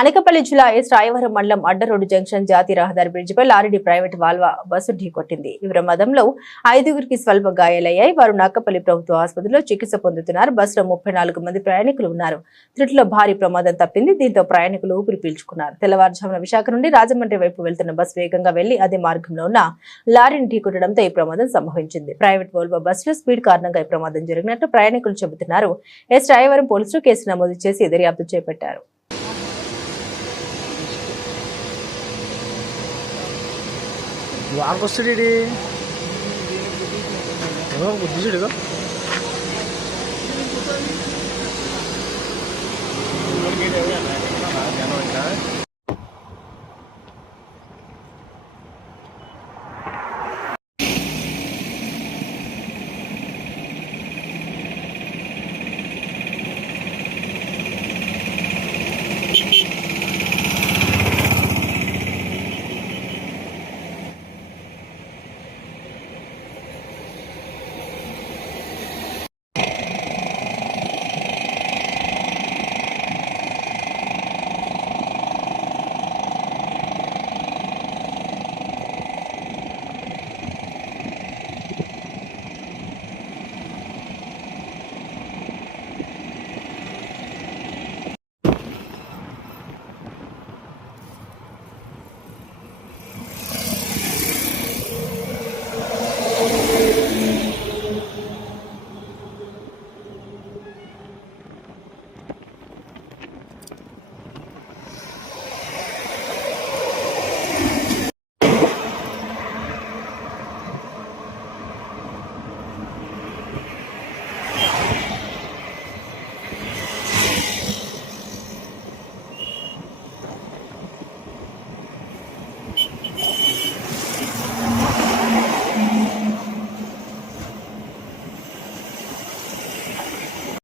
అనకపల్లి జిల్లా ఎస్ రాయవరం మండలం అడ్డరోడ్డు జంక్షన్ జాతీయ రహదారి బ్రిడ్జిపై లారీ ప్రైవేట్ వాల్వా బస్సు ఢీకొట్టింది. ఈ ప్రమాదంలో 5గురికి స్వల్ప గాయాలయ్యాయి. వారు నక్కపల్లి ప్రభుత్వ ఆసుపత్రిలో చికిత్స పొందుతున్నారు. బస్సులో 34 మంది ప్రయాణికులు ఉన్నారు. త్రుటిలో భారీ ప్రమాదం తప్పింది. దీంతో ప్రయాణికులు ఊపిరి పీల్చుకున్నారు. తెల్లవారుజామున విశాఖ నుండి రాజమండ్రి వైపు వెళ్తున్న బస్సు వేగంగా వెళ్లి అదే మార్గంలో ఉన్న లారీని ఢీకొట్టడంతో ఈ ప్రమాదం సంభవించింది. ప్రైవేట్ వాల్వా బస్సులో స్పీడ్ కారణంగా ఈ ప్రమాదం జరిగినట్లు ప్రయాణికులు చెబుతున్నారు. ఎస్ రాయవరం పోలీసులు కేసు నమోదు చేసి దర్యాప్తు చేపట్టారు. వాకొస్తాడు బుద్ధిచుడుగా